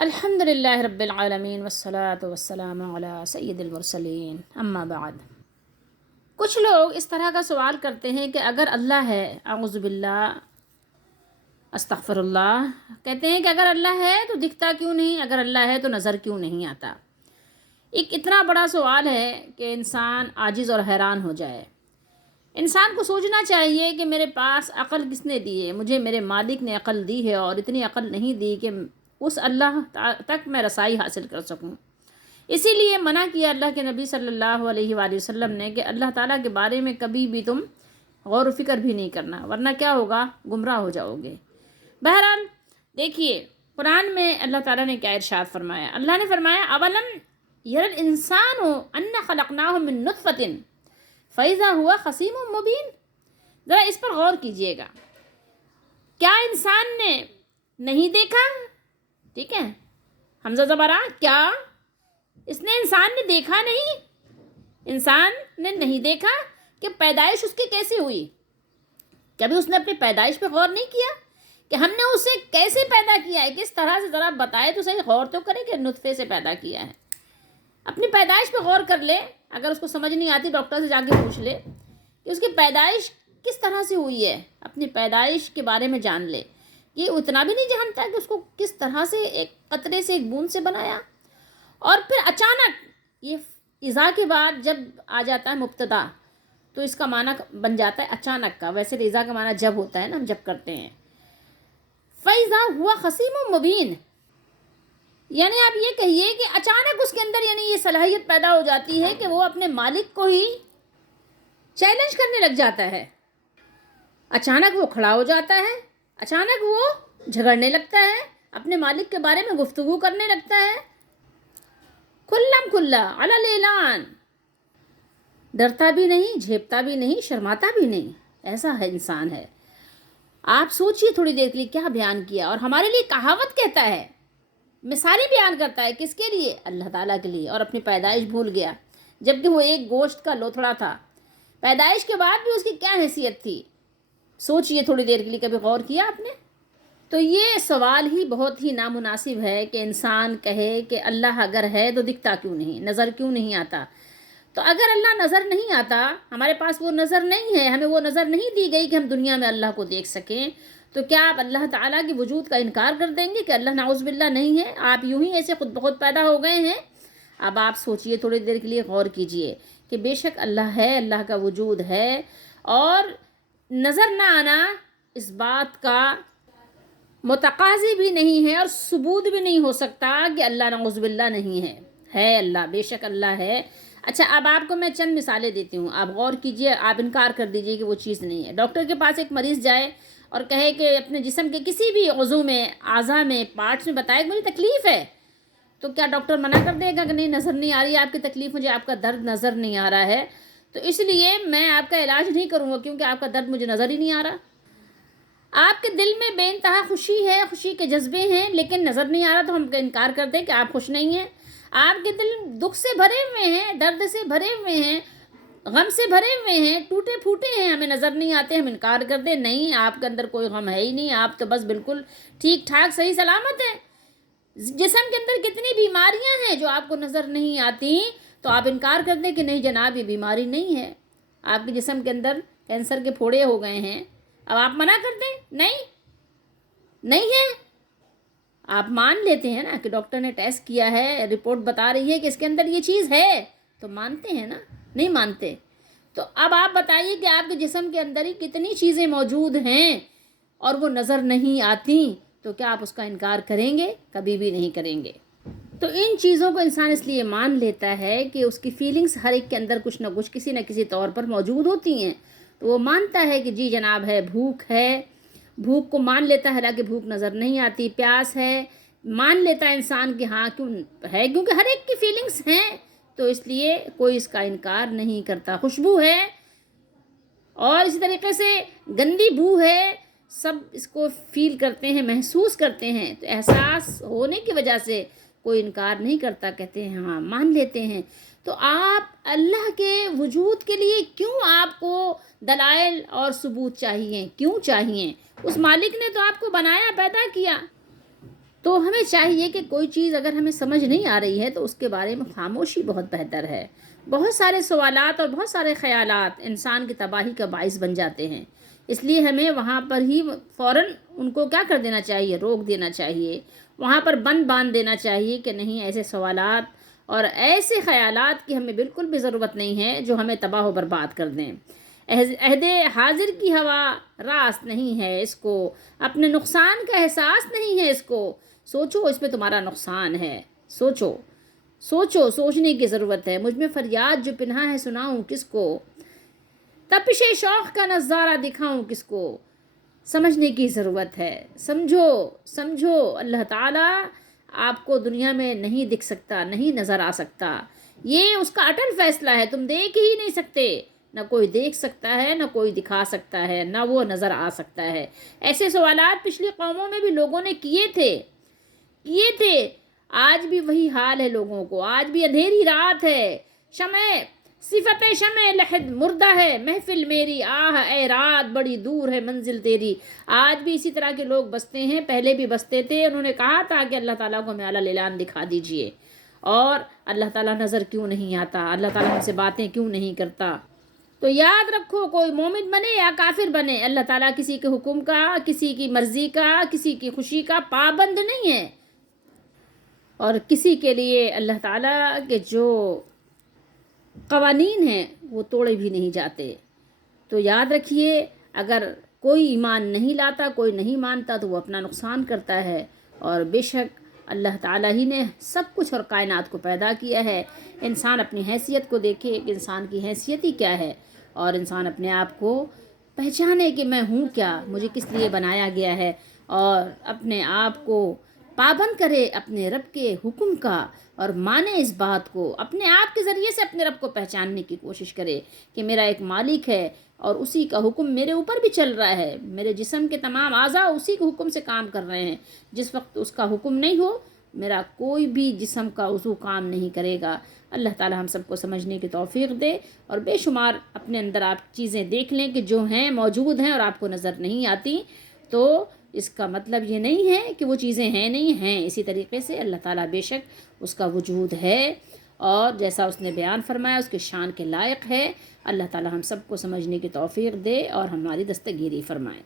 الحمد للہ رب العالمین والصلاة والسلام علی سید المرسلین اما بعد۔ کچھ لوگ اس طرح کا سوال کرتے ہیں کہ اگر اللہ ہے، اعوذ باللہ، استغفر اللہ، کہتے ہیں کہ اگر اللہ ہے تو دکھتا کیوں نہیں، اگر اللہ ہے تو نظر کیوں نہیں آتا۔ ایک اتنا بڑا سوال ہے کہ انسان عاجز اور حیران ہو جائے۔ انسان کو سوچنا چاہیے کہ میرے پاس عقل کس نے دی ہے؟ مجھے میرے مالک نے عقل دی ہے، اور اتنی عقل نہیں دی کہ اس اللہ تک میں رسائی حاصل کر سکوں۔ اسی لیے منع کیا اللہ کے نبی صلی اللہ علیہ وآلہ وسلم نے کہ اللہ تعالیٰ کے بارے میں کبھی بھی تم غور و فکر بھی نہیں کرنا، ورنہ کیا ہوگا؟ گمراہ ہو جاؤ گے۔ بہرحال دیکھیے، قرآن میں اللہ تعالیٰ نے کیا ارشاد فرمایا؟ اللہ نے فرمایا اولم یر الانسان انا خلقناہ من نطفۃ فاذا ہوا خصیم مبین۔ ذرا اس پر غور کیجئے گا، کیا انسان نے نہیں دیکھا؟ ٹھیک ہے، حمزہ زبر کیا انسان نے دیکھا نہیں؟ انسان نے نہیں دیکھا کہ پیدائش اس کی کیسے ہوئی؟ کبھی اس نے اپنی پیدائش پہ غور نہیں کیا کہ ہم نے اسے کیسے پیدا کیا ہے، کس طرح سے؟ ذرا بتائے تو صحیح، غور تو کرے کہ نطفے سے پیدا کیا ہے۔ اپنی پیدائش پہ غور کر لے، اگر اس کو سمجھ نہیں آتی ڈاکٹر سے جا کے پوچھ لے کہ اس کی پیدائش کس طرح سے ہوئی ہے، اپنی پیدائش کے بارے میں جان لے۔ یہ اتنا بھی نہیں جانتا کہ اس کو کس طرح سے ایک قطرے سے، ایک بوند سے بنایا، اور پھر اچانک یہ اذا کے بعد جب آ جاتا ہے مبتدا تو اس کا معنی بن جاتا ہے اچانک کا۔ ویسے اذا کا معنی جب ہوتا ہے نا، ہم جب کرتے ہیں۔ فَإِذَا هُوَ خَصِيمٌ مُبِينٌ، یعنی آپ یہ کہیے کہ اچانک اس کے اندر یعنی یہ صلاحیت پیدا ہو جاتی ہے کہ وہ اپنے مالک کو ہی چیلنج کرنے لگ جاتا ہے۔ اچانک وہ کھڑا ہو جاتا ہے، اچانک وہ جھگڑنے لگتا ہے، اپنے مالک کے بارے میں گفتگو کرنے لگتا ہے۔ کھلم کھلا علی الاعلان، ڈرتا بھی نہیں، جھیپتا بھی نہیں، شرماتا بھی نہیں، ایسا ہے انسان ہے۔ آپ سوچئے تھوڑی دیر کے لیے کیا بیان کیا، اور ہمارے لیے کہاوت کہتا ہے، مثالی بیان کرتا ہے، کس کے لیے؟ اللہ تعالیٰ کے لیے، اور اپنی پیدائش بھول گیا، جبکہ وہ ایک گوشت کا لوتھڑا تھا۔ پیدائش کے بعد بھی اس کی کیا حیثیت تھی؟ سوچئے تھوڑی دیر کے لیے، کبھی غور کیا آپ نے؟ تو یہ سوال ہی بہت ہی نامناسب ہے کہ انسان کہے کہ اللہ اگر ہے تو دکھتا کیوں نہیں، نظر کیوں نہیں آتا؟ تو اگر اللہ نظر نہیں آتا، ہمارے پاس وہ نظر نہیں ہے، ہمیں وہ نظر نہیں دی گئی کہ ہم دنیا میں اللہ کو دیکھ سکیں، تو کیا آپ اللہ تعالیٰ کی وجود کا انکار کر دیں گے کہ اللہ نعوذ باللہ نہیں ہے؟ آپ یوں ہی ایسے خود بخود پیدا ہو گئے ہیں؟ اب آپ سوچئے تھوڑی دیر کے لیے، غور کیجئے کہ بے شک اللہ ہے، اللہ کا وجود ہے، اور نظر نہ آنا اس بات کا متقاضی بھی نہیں ہے، اور ثبوت بھی نہیں ہو سکتا کہ اللہ نعوذ باللہ نہیں ہے اللہ، بے شک اللہ ہے۔ اچھا، اب آپ کو میں چند مثالیں دیتی ہوں، آپ غور کیجئے، آپ انکار کر دیجئے کہ وہ چیز نہیں ہے۔ ڈاکٹر کے پاس ایک مریض جائے اور کہے کہ اپنے جسم کے کسی بھی عضو میں، اعضاء میں، پارٹس میں بتائے کہ مجھے تکلیف ہے، تو کیا ڈاکٹر منع کر دے گا کہ نہیں، نظر نہیں آ رہی ہے آپ کی تکلیف، مجھے آپ کا درد نظر نہیں آ رہا ہے، تو اس لیے میں آپ کا علاج نہیں کروں گا کیونکہ آپ کا درد مجھے نظر ہی نہیں آ رہا؟ آپ کے دل میں بے انتہا خوشی ہے، خوشی کے جذبے ہیں، لیکن نظر نہیں آ رہا، تو ہم انکار کر دیں کہ آپ خوش نہیں ہیں؟ آپ کے دل دکھ سے بھرے ہوئے ہیں، درد سے بھرے ہوئے ہیں، غم سے بھرے ہوئے ہیں، ٹوٹے پھوٹے ہیں، ہمیں نظر نہیں آتے، ہم انکار کر دیں نہیں، آپ کے اندر کوئی غم ہے ہی نہیں، آپ تو بس بالکل ٹھیک ٹھاک صحیح سلامت ہیں۔ جسم کے اندر کتنی بیماریاں ہیں جو آپ کو نظر نہیں آتی، تو آپ انکار کر دیں کہ نہیں جناب، یہ بیماری نہیں ہے، آپ کے جسم کے اندر کینسر کے پھوڑے ہو گئے ہیں، اب آپ منع کر دیں نہیں ہے؟ آپ مان لیتے ہیں نا کہ ڈاکٹر نے ٹیسٹ کیا ہے، رپورٹ بتا رہی ہے کہ اس کے اندر یہ چیز ہے، تو مانتے ہیں نا؟ نہیں مانتے۔ تو اب آپ بتائیے کہ آپ کے جسم کے اندر ہی کتنی چیزیں موجود ہیں اور وہ نظر نہیں آتی، تو کیا آپ اس کا انکار کریں گے؟ کبھی بھی نہیں کریں گے۔ تو ان چیزوں کو انسان اس لیے مان لیتا ہے کہ اس کی فیلنگز ہر ایک کے اندر کچھ نہ کچھ کسی نہ کسی طور پر موجود ہوتی ہیں، تو وہ مانتا ہے کہ جی جناب ہے، بھوک ہے، بھوک کو مان لیتا ہے، حالانکہ بھوک نظر نہیں آتی، پیاس ہے، مان لیتا ہے انسان کہ ہاں کیوں ہے، کیونکہ ہر ایک کی فیلنگز ہیں، تو اس لیے کوئی اس کا انکار نہیں کرتا۔ خوشبو ہے، اور اسی طریقے سے گندی بو ہے، سب اس کو فیل کرتے ہیں، محسوس کرتے ہیں، تو احساس ہونے کی وجہ سے کوئی انکار نہیں کرتا، کہتے ہیں ہاں مان لیتے ہیں۔ تو آپ اللہ کے وجود کے لیے کیوں آپ کو دلائل اور ثبوت چاہیے؟ کیوں چاہیے؟ اس مالک نے تو آپ کو بنایا، پیدا کیا۔ تو ہمیں چاہیے کہ کوئی چیز اگر ہمیں سمجھ نہیں آ رہی ہے تو اس کے بارے میں خاموشی بہت بہتر ہے. بہت سارے سوالات اور بہت سارے خیالات انسان کی تباہی کا باعث بن جاتے ہیں. اس لیے ہمیں وہاں پر ہی فوراً ان کو کیا کر دینا چاہیے، روک دینا چاہیے، وہاں پر بند باندھ دینا چاہیے کہ نہیں، ایسے سوالات اور ایسے خیالات کی ہمیں بالکل بھی ضرورت نہیں ہے جو ہمیں تباہ و برباد کر دیں. عہد حاضر کی ہوا راست نہیں ہے، اس کو اپنے نقصان کا احساس نہیں ہے. اس کو سوچو، اس میں تمہارا نقصان ہے. سوچو سوچو، سوچنے کی ضرورت ہے. مجھ میں فریاد جو پنہا ہے سناؤں کس کو، تپش شوق کا نظارہ دکھاؤں کس کو. سمجھنے کی ضرورت ہے. سمجھو سمجھو، اللہ تعالیٰ آپ کو دنیا میں نہیں دکھ سکتا، نہیں نظر آ سکتا. یہ اس کا اٹل فیصلہ ہے. تم دیکھ ہی نہیں سکتے. نہ کوئی دیکھ سکتا ہے، نہ کوئی دکھا سکتا ہے، نہ وہ نظر آ سکتا ہے. ایسے سوالات پچھلی قوموں میں بھی لوگوں نے کیے تھے. آج بھی وہی حال ہے لوگوں کو. آج بھی اندھیری رات ہے. صفت شمع لحد مردہ ہے. محفل میری آہ اے رات، بڑی دور ہے منزل تیری. آج بھی اسی طرح کے لوگ بستے ہیں. پہلے بھی بستے تھے. انہوں نے کہا تھا کہ اللہ تعالیٰ کو اعلیٰ الاعلان دکھا دیجئے. اور اللہ تعالیٰ نظر کیوں نہیں آتا، اللہ تعالیٰ ہم سے باتیں کیوں نہیں کرتا. تو یاد رکھو، کوئی مومن بنے یا کافر بنے، اللہ تعالیٰ کسی کے حکم کا، کسی کی مرضی کا، کسی کی خوشی کا پابند نہیں ہے. اور کسی کے لیے اللہ تعالیٰ کے جو قوانین ہیں وہ توڑے بھی نہیں جاتے. تو یاد رکھیے، اگر کوئی ایمان نہیں لاتا، کوئی نہیں مانتا، تو وہ اپنا نقصان کرتا ہے. اور بے شک اللہ تعالیٰ ہی نے سب کچھ اور کائنات کو پیدا کیا ہے. انسان اپنی حیثیت کو دیکھے کہ انسان کی حیثیت ہی کیا ہے، اور انسان اپنے آپ کو پہچانے کہ میں ہوں کیا، مجھے کس لیے بنایا گیا ہے، اور اپنے آپ کو پابند کرے اپنے رب کے حکم کا، اور مانے اس بات کو. اپنے آپ کے ذریعے سے اپنے رب کو پہچاننے کی کوشش کرے کہ میرا ایک مالک ہے، اور اسی کا حکم میرے اوپر بھی چل رہا ہے. میرے جسم کے تمام اعضاء اسی کے حکم سے کام کر رہے ہیں. جس وقت اس کا حکم نہیں ہو، میرا کوئی بھی جسم کا عضو کام نہیں کرے گا. اللہ تعالی ہم سب کو سمجھنے کی توفیق دے. اور بے شمار اپنے اندر آپ چیزیں دیکھ لیں کہ جو ہیں موجود ہیں اور آپ کو نظر نہیں آتی، تو اس کا مطلب یہ نہیں ہے کہ وہ چیزیں ہیں نہیں ہیں. اسی طریقے سے اللہ تعالیٰ بے شک اس کا وجود ہے، اور جیسا اس نے بیان فرمایا اس کے شان کے لائق ہے. اللہ تعالیٰ ہم سب کو سمجھنے کی توفیق دے اور ہماری دستگیری فرمائے.